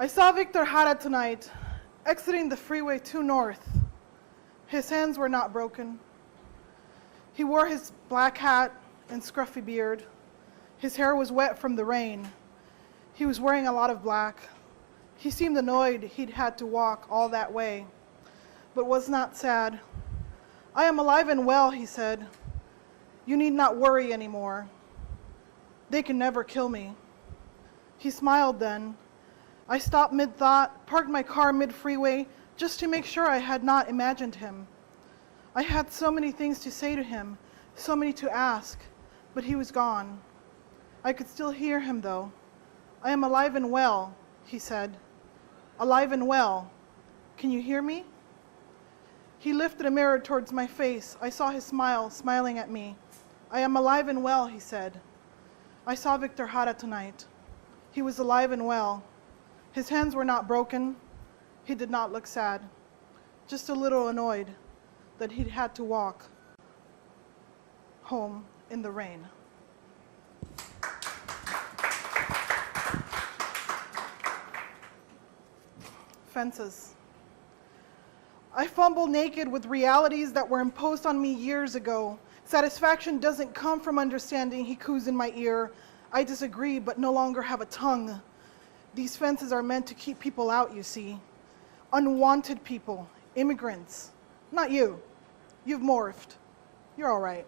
I saw Victor Hara tonight, exiting the freeway 2 North. His hands were not broken. He wore his black hat and scruffy beard. His hair was wet from the rain. He was wearing a lot of black. He seemed annoyed he'd had to walk all that way, but was not sad. "I am alive and well," he said. "You need not worry anymore. They can never kill me." He smiled then. I stopped mid-thought, parked my car mid-freeway, just to make sure I had not imagined him. I had so many things to say to him, so many to ask, but he was gone. I could still hear him, though. "I am alive and well," he said. "Alive and well. Can you hear me?" He lifted a mirror towards my face. I saw his smile, smiling at me. "I am alive and well," he said. I saw Victor Hara tonight. He was alive and well. His hands were not broken. He did not look sad, just a little annoyed that he'd had to walk home in the rain. Fences. I fumble naked with realities that were imposed on me years ago. Satisfaction doesn't come from understanding, he coos in my ear. I disagree, but no longer have a tongue. These fences are meant to keep people out, you see. Unwanted people, immigrants. Not you. You've morphed. You're all right.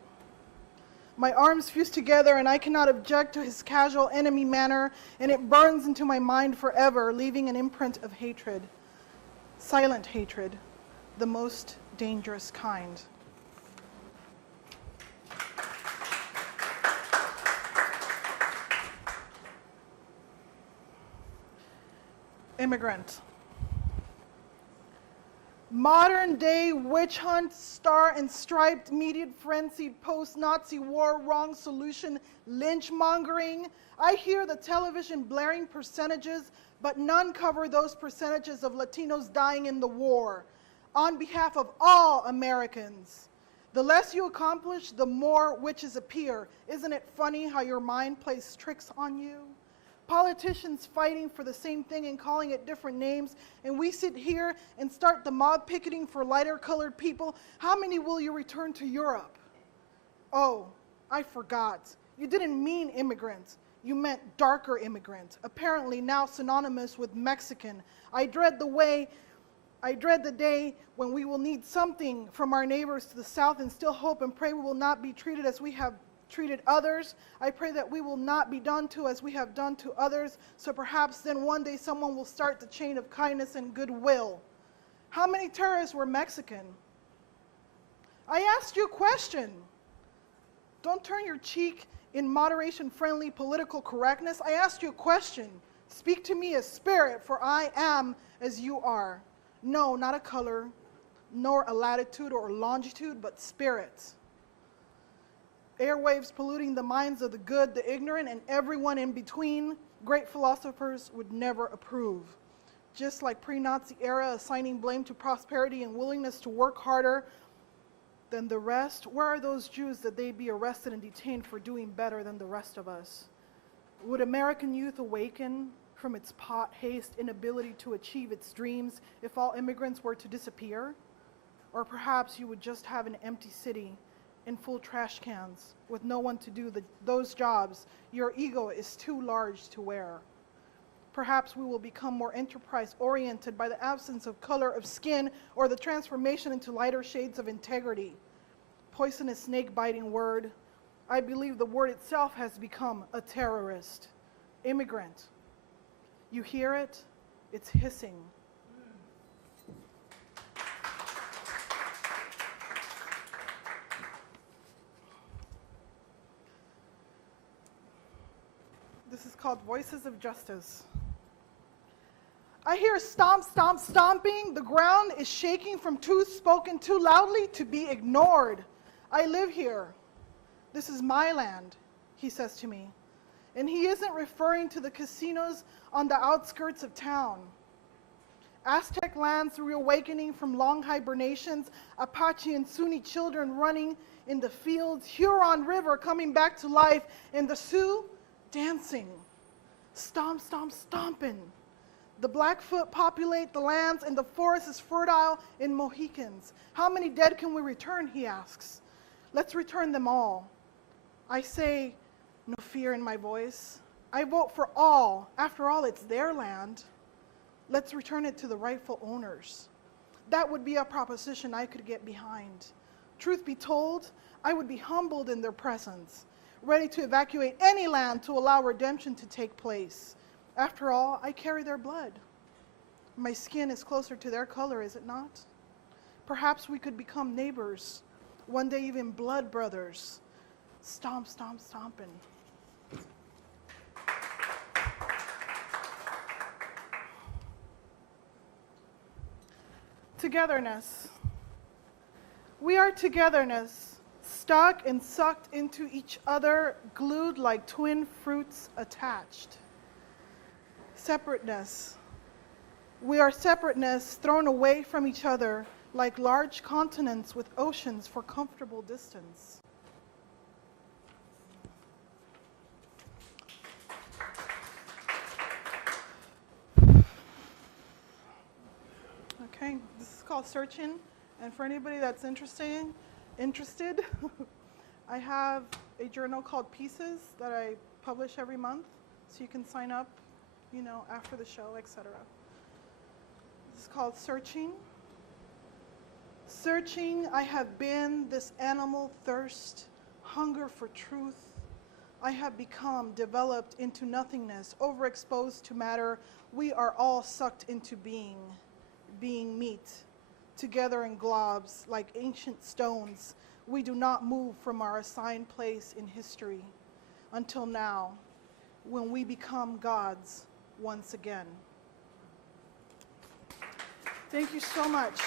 My arms fuse together and I cannot object to his casual enemy manner, and it burns into my mind forever, leaving an imprint of hatred. Silent hatred, the most dangerous kind. Immigrant. Modern day witch hunt, star and striped, media frenzied, post-Nazi war, wrong solution, lynch mongering. I hear the television blaring percentages, but none cover those percentages of Latinos dying in the war. On behalf of all Americans, the less you accomplish, the more witches appear. Isn't it funny how your mind plays tricks on you? Politicians fighting for the same thing and calling it different names, and we sit here and start the mob picketing for lighter colored people. How many will you return to Europe? Oh, I forgot. You didn't mean immigrants. You meant darker immigrants, apparently now synonymous with Mexican. I dread the day when we will need something from our neighbors to the south and still hope and pray we will not be treated as we have treated others. I pray that we will not be done to as we have done to others, so perhaps then one day someone will start the chain of kindness and goodwill. How many terrorists were Mexican? I asked you a question. Don't turn your cheek in moderation-friendly political correctness. I asked you a question. Speak to me as spirit, for I am as you are. No, not a color, nor a latitude or longitude, but spirit. Airwaves polluting the minds of the good, the ignorant, and everyone in between. Great philosophers would never approve. Just like pre-Nazi era assigning blame to prosperity and willingness to work harder than the rest, where are those Jews that they be arrested and detained for doing better than the rest of us? Would American youth awaken from its pot haste inability to achieve its dreams if all immigrants were to disappear? Or perhaps you would just have an empty city in full trash cans with no one to do those jobs your ego is too large to wear. Perhaps we will become more enterprise-oriented by the absence of color of skin or the transformation into lighter shades of integrity. Poisonous snake-biting word. I believe the word itself has become a terrorist. Immigrant. You hear it? It's hissing. This is called Voices of Justice. I hear stomp, stomp, stomping. The ground is shaking from truth spoken too loudly to be ignored. I live here. This is my land, he says to me. And he isn't referring to the casinos on the outskirts of town. Aztec lands reawakening from long hibernations, Apache and Sunni children running in the fields, Huron River coming back to life, and the Sioux dancing, stomp, stomp, stomping. The Blackfoot populate the lands, and the forest is fertile in Mohicans. How many dead can we return, he asks. Let's return them all. I say, no fear in my voice. I vote for all. After all, it's their land. Let's return it to the rightful owners. That would be a proposition I could get behind. Truth be told, I would be humbled in their presence, ready to evacuate any land to allow redemption to take place. After all, I carry their blood. My skin is closer to their color, is it not? Perhaps we could become neighbors, one day even blood brothers. Stomp, stomp, stomping. Togetherness. We are togetherness, stuck and sucked into each other, glued like twin fruits attached. Separateness. We are separateness, thrown away from each other, like large continents with oceans for comfortable distance. Okay, this is called Searching, and for anybody that's interested, I have a journal called Pieces that I publish every month, so you can sign up, after the show, etc. This is called Searching. Searching, I have been this animal thirst, hunger for truth. I have become developed into nothingness, overexposed to matter. We are all sucked into being meat, together in globs like ancient stones. We do not move from our assigned place in history until now, when we become gods once again. Thank you so much.